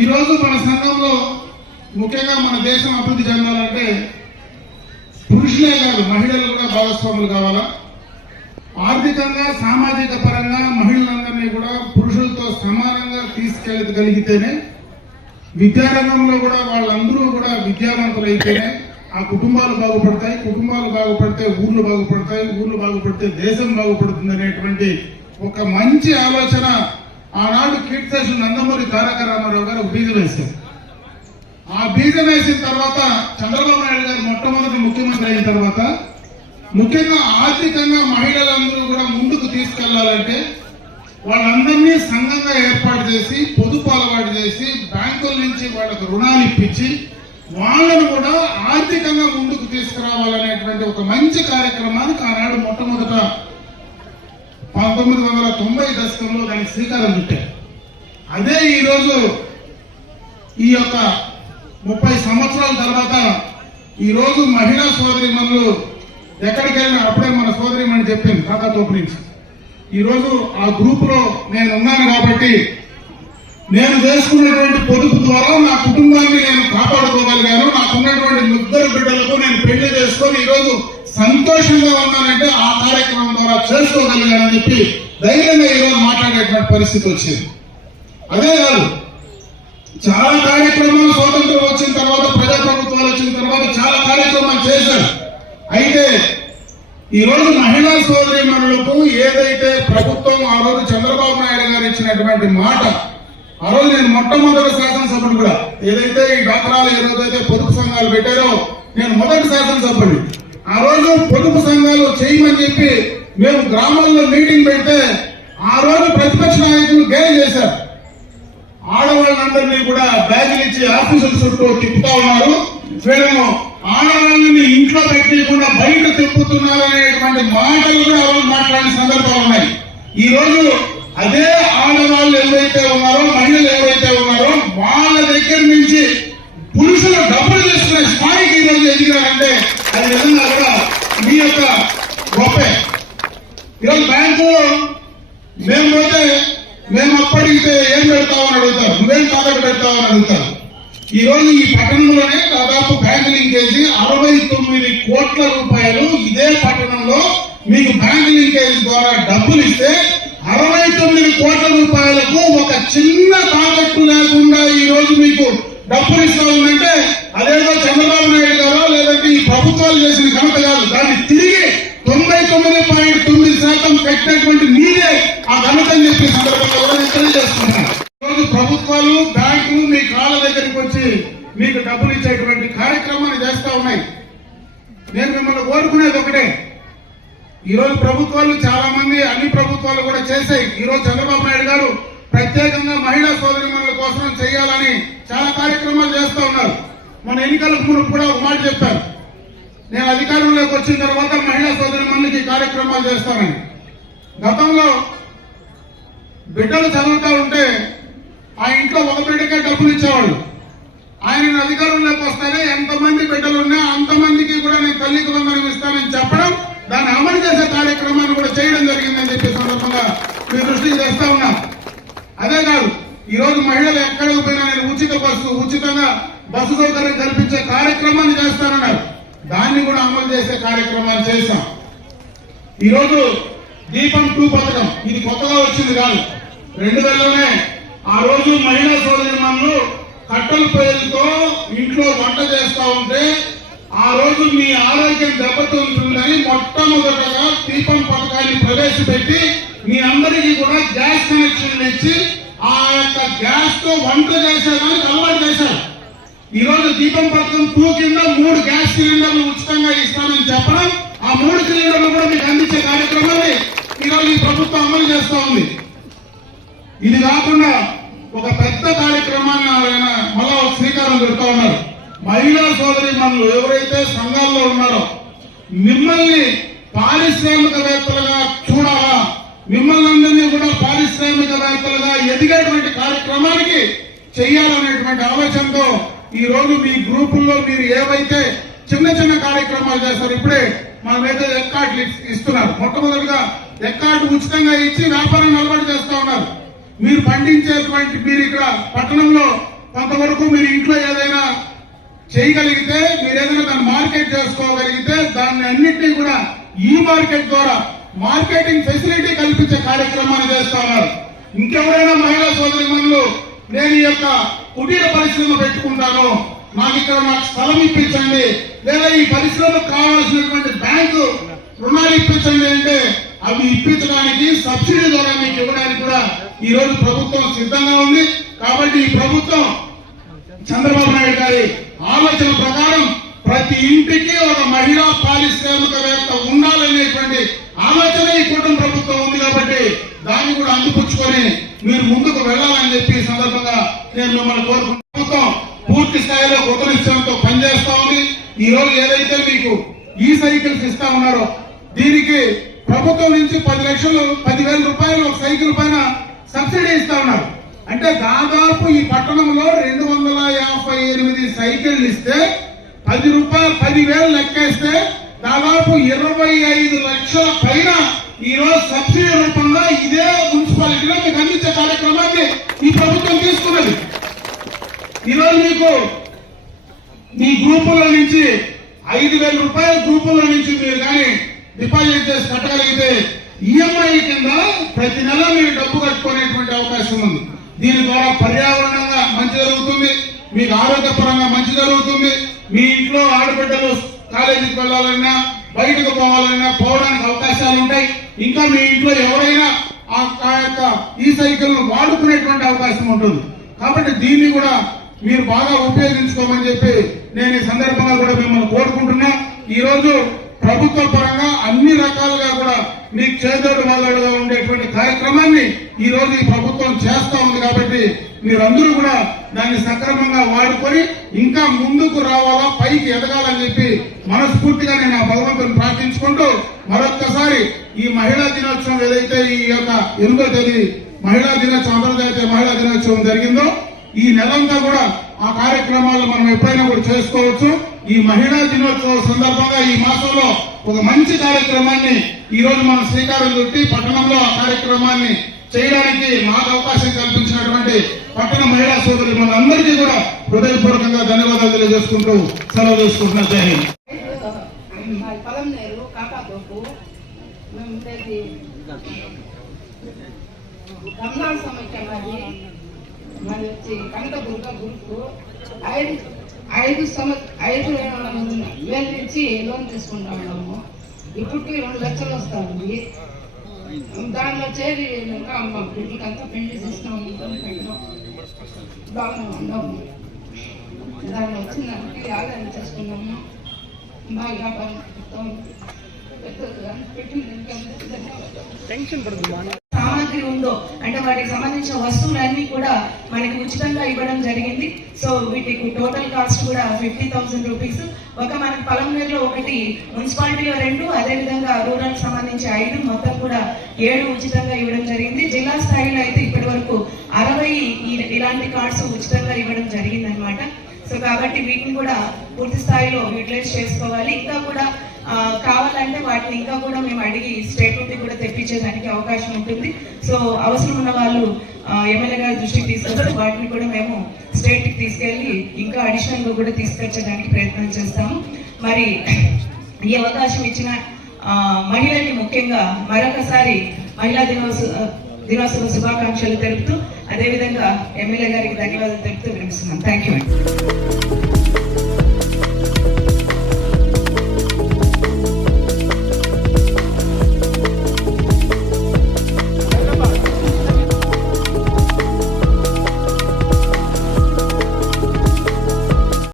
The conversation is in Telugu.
ఈరోజు మన సంఘంలో ముఖ్యంగా మన దేశం అభివృద్ధి చెందాలంటే పురుషులే కాదు మహిళలు కూడా భాగస్వాములు కావాలా. ఆర్థికంగా సామాజిక పరంగా మహిళలందరినీ కూడా పురుషులతో సమానంగా తీసుకెళ్ళగలిగితేనే విద్యారంగంలో కూడా వాళ్ళందరూ కూడా విద్యావంతులు అయితేనే ఆ కుటుంబాలు బాగుపడతాయి. కుటుంబాలు బాగుపడితే ఊర్లు బాగుపడతాయి. ఊర్లు బాగుపడితే దేశం బాగుపడుతుంది అనేటువంటి ఒక మంచి ఆలోచన ఆనాడు కీర్తిశేషులు నందమూరి తారక రామారావు గారు బీజం వేశారు. ఆ బీజం వేసిన తర్వాత చంద్రబాబు నాయుడు గారు మొట్టమొదటి ముఖ్యమంత్రి అయిన తర్వాత ముఖ్యంగా ఆర్థికంగా మహిళలందరూ కూడా ముందుకు తీసుకెళ్లాలంటే వాళ్ళందరినీ సంఘంగా ఏర్పాటు చేసి పొదుపు అలవాటు చేసి బ్యాంకుల నుంచి వాళ్ళకు రుణాలు ఇప్పించి వాళ్ళను కూడా ఆర్థికంగా ముందుకు తీసుకురావాలనేటువంటి ఒక మంచి కార్యక్రమానికి ఆనాడు మొట్టమొదట 1990 దశకంలో దానికి శ్రీకారం చుట్టారు. అదే ఈరోజు ఈ యొక్క 30 సంవత్సరాల తర్వాత ఈరోజు మహిళా సోదరిమణులు ఎక్కడికి వెళ్ళినా అప్పుడే మన సోదరిమణి చెప్పింది కాకతోపు నుంచి. ఈరోజు ఆ గ్రూప్ లో నేను ఉన్నాను కాబట్టి నేను చేసుకున్నటువంటి పొదుపు ద్వారా నా కుటుంబాన్ని నేను కాపాడుకోగలిగాను. నాకున్నటువంటి ముగ్గురు బిడ్డలకు నేను పెళ్లి చేసుకొని ఈరోజు సంతోషంగా ఉన్నానంటే ఆ కార్యక్రమం ద్వారా చేసుకోగలిగానని చెప్పి ధైర్యంగా ఈరోజు మాట్లాడేటువంటి పరిస్థితి వచ్చింది. అదే కాదు, చాలా కార్యక్రమాలు స్వాతంత్రం వచ్చిన తర్వాత ప్రజాప్రభుత్వాలు వచ్చిన తర్వాత చాలా కార్యక్రమాలు చేశారు. అయితే ఈరోజు మహిళా సోదరీమణులకు ఏదైతే ప్రభుత్వం ఆ రోజు చంద్రబాబు నాయుడు గారు ఇచ్చినటువంటి మాట, ఆ రోజు నేను మొట్టమొదటి శాసనసభ్యుడు కూడా ఏదైతే ఈ డాక్టరాలు ఏదైతే పొదుపు సంఘాలు పెట్టారో నేను మొదటి శాసనసభ్యుడు. ఆ రోజు పొదుపు సంఘాలు చేయమని చెప్పి మేము గ్రామాల్లో మీటింగ్ పెడితే ఆ రోజు ప్రతిపక్ష నాయకులు గేయం చేశారు. ఆడవాళ్ళందరినీ కూడా బ్యాగులు ఇచ్చి ఆఫీసుల చుట్టూ తిప్పుతా ఉన్నారు. వీళ్ళను ఆడవాళ్ళని ఇంట్లో పెట్టకుండా బయట తిప్పుతున్నారు అనేటువంటి మాటలు కూడా ఆ రోజు మాట్లాడిన సందర్భాలు ఉన్నాయి. ఈ రోజు అదే ఆడవాళ్ళు ఎవరైతే ఉన్నారో మహిళలు ఎవరైతే ఉన్నారో వాళ్ళ దగ్గర నుంచి పురుషులు డబ్బులు చేసుకునే స్థాయికి ఈ రోజు ఎదిగారంటే అది నిజంగా కూడా మీ యొక్క గొప్పే. ఈరోజు బ్యాంకులో మేము పోతే మేము అప్పటికితే ఏం పెడతామని అడుగుతారు, నువ్వేం తాకట్టు పెడతామని అడుగుతారు. ఈ రోజు ఈ పట్టణంలోనే దాదాపు బ్యాంకు లింకేజీ 69 కోట్ల రూపాయలు ఇదే పట్టణంలో మీకు బ్యాంకు లింకేజీ ద్వారా డబ్బులు ఇస్తే 69 కోట్ల రూపాయలకు ఒక చిన్న తాకట్టు లేకుండా ఈ రోజు మీకు డబ్బులు ఇస్తా ఉందంటే అదేదో చంద్రబాబు నాయుడు గారో లేదంటే ఈ ప్రభుత్వాలు చేసిన ఘనత కాదు. దాన్ని తిరిగి 99.9% పెట్టినటువంటి మీరే ఆ ఘనత అని చెప్పి సందర్భంగా కూడా నేను తెలియజేస్తున్నాను. ఈరోజు ప్రభుత్వాలు బ్యాంకులు మీ కాళ్ళ దగ్గరికి వచ్చి మీకు డబ్బులు ఇచ్చేటువంటి కార్యక్రమాన్ని చేస్తా ఉన్నాయి. నేను మిమ్మల్ని కోరుకునేది ఒకటే, ఈరోజు ప్రభుత్వాలు చాలా మంది అన్ని ప్రభుత్వాలు కూడా చేశాయి. ఈరోజు చంద్రబాబు నాయుడు గారు ప్రత్యేకంగా మహిళా సోదరిమణుల కోసం చేయాలని చాలా కార్యక్రమాలు చేస్తా ఉన్నారు. మన ఎన్నికలకు ముందు కూడా ఒక మాట చెప్పారు, నేను అధికారంలోకి వచ్చిన తర్వాత మహిళా సోదరిమణులకి కార్యక్రమాలు చేస్తానని. గతంలో బిడ్డలు చదువుతా ఉంటే ఆ ఇంట్లో ఒక బిడ్డకే డబ్బులు ఇచ్చేవాడు. ఆయన అధికారంలోకి వస్తేనే ఎంతమంది బిడ్డలున్నా అంతమందికి కూడా నేను తల్లికి వందనం ఇస్తానని చెప్పడం, దాన్ని అమలు చేసే కార్యక్రమాన్ని కూడా చేయడం జరిగిందని చెప్పే సందర్భంగా మీ దృష్టికి తెస్తా ఉన్నాం. అదే కాదు, ఈ రోజు మహిళలు ఎక్కడికి పోయినా నేను ఉచితంగా బస్సు సౌకర్యం కల్పించే కార్యక్రమాన్ని చేస్తానన్నారు. దాన్ని కూడా అమలు చేసే కార్యక్రమాన్ని చేశాం. ఈరోజు దీపం 2 పథకం ఇది కొత్తగా వచ్చింది కాదు. 2000లోనే ఆ రోజు మహిళా సోదరిమణులు కట్టెల పొయ్యిలతో ఇంట్లో వంట చేస్తా ఉంటే ఆ రోజు మీ ఆరోగ్యం దెబ్బతింటుందని మొట్టమొదటగా దీపం పథకాన్ని ప్రవేశపెట్టి మీ అందరికీ కూడా గ్యాస్ కనెక్షన్లు ఇచ్చి ఆ యొక్క గ్యాస్ తో వంట చేసేదానికి అలవాటు చేశారు. ఈ రోజు దీపం పథకం 2 కింద 3 గ్యాస్ సిలిండర్లు ఉచితంగా ఇస్తానని చెప్పడం, ఆ 3 సిలిండర్లు కూడా మీకు అందించే కార్యక్రమాన్ని ఈరోజు ఈ ప్రభుత్వం అమలు చేస్తా ఉంది. ఇది కాకుండా ఒక పెద్ద కార్యక్రమాన్ని ఆయన మళ్ళా శ్రీకారం చుడతా ఉన్నారు. మహిళా సోదరీమణులు ఎవరైతే సంఘాల్లో ఉన్నారో మిమ్మల్ని పారిశ్రామికవేత్తలుగా చూడాలా, మిమ్మల్ని అందరినీ కూడా పారిశ్రామికవేత్తలుగా ఎదిగేటువంటి కార్యక్రమానికి చెయ్యాలనేటువంటి ఆలోచనతో ఈ రోజు మీ గ్రూపుల్లో మీరు ఏవైతే చిన్న చిన్న కార్యక్రమాలు చేస్తారు, ఇప్పుడే మనమైతే ఎక్కాట్లు ఇస్తున్నారు. మొట్టమొదటిగా ఎక్కాటు ఉచితంగా ఇచ్చి వ్యాపారాన్ని అలవాటు చేస్తా ఉన్నారు. మీరు పండించేటువంటి మీరు ఇక్కడ పట్టణంలో కొంతవరకు మీరు ఇంట్లో ఏదైనా చేయగలిగితే, మీరు ఏదైనా దాన్ని మార్కెట్ చేసుకోగలిగితే దాన్ని అన్నింటినీ కూడా ఈ మార్కెట్ ద్వారా మార్కెటింగ్ ఫెసిలిటీ కల్పించే కార్యక్రమాన్ని చేస్తా ఉన్నారు. ఇంకెవరైనా మహిళా సోదరిమణులు నేను ఈ యొక్క కుటీర పరిశ్రమ పెట్టుకుంటాను, నాకు స్థలం ఇప్పించండి, లేదా ఈ పరిశ్రమకు కావాల్సినటువంటి బ్యాంకు రుణాలు ఇప్పించండి అంటే అవి ఇప్పించడానికి సబ్సిడీ ద్వారా మీకు ఇవ్వడానికి కూడా ఈ రోజు ప్రభుత్వం సిద్ధంగా ఉంది. కాబట్టి ఈ ప్రభుత్వం చంద్రబాబు నాయుడు గారి ఆలోచన ప్రకారం ప్రతి ఇంటికి ఒక మహిళా పారిశ్రామికవేత్త ఉండాలనేటువంటి ఆలోచన ఈ కూటమి ప్రభుత్వం ఉంది. కాబట్టి దాన్ని కూడా అందిపుచ్చుకొని మీరు ముందుకు వెళ్లాలని చెప్పి ఈ సందర్భంగా నేను మిమ్మల్ని కోరుకుంటున్నాను. ప్రభుత్వం పూర్తి స్థాయిలో కృతనిశ్చయంతో పనిచేస్తా ఉంది. ఈ రోజు ఏదైతే మీకు ఈ సైకిల్స్ ఇస్తా ఉన్నారో దీనికి ప్రభుత్వం నుంచి 10,000 రూపాయలు ఒక సైకిల్ పైన సబ్సిడీ ఇస్తా ఉన్నారు. అంటే దాదాపు ఈ పట్టణంలో 258 సైకిళ్లు ఇస్తే 10,000 లెక్కేస్తే దాదాపు 25 లక్షల పైన ఈ రోజు సబ్సిడీ రూపంగా ఇదే మున్సిపాలిటీలో మీకు అందించే కార్యక్రమాన్ని ఈ ప్రభుత్వం తీసుకున్నది. ఈరోజు మీకు మీ గ్రూపుల నుంచి 5,000 రూపాయల గ్రూపుల నుంచి మీరు కానీ డిపాజిట్ చేసి కట్టగలిగితే ఈఎంఐ కింద ప్రతి నెల మీరు డబ్బు కట్టుకునేటువంటి అవకాశం ఉంది. దీని ద్వారా పర్యావరణంగా మంచి జరుగుతుంది, మీకు ఆరోగ్యపరంగా మంచి జరుగుతుంది. మీ ఇంట్లో ఆడబిడ్డలు కాలేజీకి వెళ్ళాలన్నా బయటకు పోవాలన్నా పోవడానికి అవకాశాలు ఉంటాయి. ఇంకా మీ ఇంట్లో ఎవరైనా ఆ యొక్క ఈ సైకిల్ వాడుకునేటువంటి అవకాశం ఉంటుంది. కాబట్టి దీన్ని కూడా మీరు బాగా ఉపయోగించుకోమని చెప్పి నేను ఈ సందర్భంగా కూడా మిమ్మల్ని కోరుకుంటున్నా. ఈ రోజు ప్రభుత్వ పరంగా అన్ని రకాలుగా కూడా మీకు చేదోడు వాదోడుగా ఉండేటువంటి కార్యక్రమాన్ని ఈ రోజు ఈ ప్రభుత్వం చేస్తా ఉంది. కాబట్టి మీరందరూ కూడా దాన్ని సక్రమంగా వాడుకొని ఇంకా ముందుకు రావాలా, పైకి ఎదగాలని చెప్పి మనస్ఫూర్తిగా నేను ఆ భగవంతుని ప్రార్థించుకుంటూ మరొక్కసారి ఈ మహిళా దినోత్సవం ఏదైతే ఈ యొక్క 8వ తేదీ మహిళా దినోత్సవం, అంతర్జాతీయ మహిళా దినోత్సవం జరిగిందో ఈ నెలంతా కూడా ఆ కార్యక్రమాలు మనం ఎప్పుడైనా కూడా చేసుకోవచ్చు. ఈ మహిళా దినోత్సవం సందర్భంగా ఈ మాసంలో ఒక మంచి కార్యక్రమాన్ని ఈ రోజు మనం శ్రీకారం చుట్టి పట్టణంలో ఆ కార్యక్రమాన్ని చేయడానికి మాకు అవకాశం కల్పించినటువంటి పట్టణ మహిళా సోదరులు మనందరికీ కూడా హృదయపూర్వకంగా ధన్యవాదాలు తెలియజేసుకుంటూ సెలవు తీసుకుంటున్నా. జై హింద్. మరి వచ్చి కనకదుర్గ గురుకు 5,000 నుంచి లోన్ తీసుకుంటా ఉన్నాము. ఇప్పటికి 2 లక్షలు వస్తా ఉంది. దానిలో చేరి ఇంకా మా బిడ్డకంతా పెళ్లి చేసినాము, పెట్టినాం, బాగా ఉన్నాము. దానిలో వచ్చిన దానికి ఆదాయం చేసుకున్నాము. బాగా వ్యాపారం సామాగ్రి ఉందో అంటే వాటికి సంబంధించిన వస్తువులన్నీ కూడా మనకి ఉచితంగా ఇవ్వడం జరిగింది. సో వీటికి టోటల్ కాస్ట్ కూడా 50,000 రూపీస్. ఒక మనకి పలంనేరులో 1, మున్సిపాలిటీలో 2, అదేవిధంగా రూరల్ సంబంధించి 5, మొత్తం కూడా 7 ఉచితంగా ఇవ్వడం జరిగింది. జిల్లా స్థాయిలో అయితే ఇప్పటి వరకు 60 ఇలాంటి కార్డ్స్ ఉచితంగా ఇవ్వడం జరిగింది అనమాట. సో కాబట్టి వీటిని కూడా పూర్తి స్థాయిలో యూటిలైజ్ చేసుకోవాలి. ఇంకా కూడా కావాలంటే వాటిని ఇంకా కూడా మేము అడిగి స్టేట్ నుండి కూడా తెప్పించేదానికి అవకాశం ఉంటుంది. సో అవసరం ఉన్న వాళ్ళు ఎమ్మెల్యే గారి దృష్టికి తీసుకొస్తే వాటిని కూడా మేము స్టేట్కి తీసుకెళ్ళి ఇంకా అడిషనల్గా కూడా తీసుకొచ్చేదానికి ప్రయత్నం చేస్తాము. మరి ఈ అవకాశం ఇచ్చిన మహిళల్ని ముఖ్యంగా మరొకసారి మహిళా దినోత్సవ శుభాకాంక్షలు తెలుపుతూ అదేవిధంగా ఎమ్మెల్యే గారికి ధన్యవాదాలు తెలుపుతూ వినిపిస్తున్నాం. Thank you.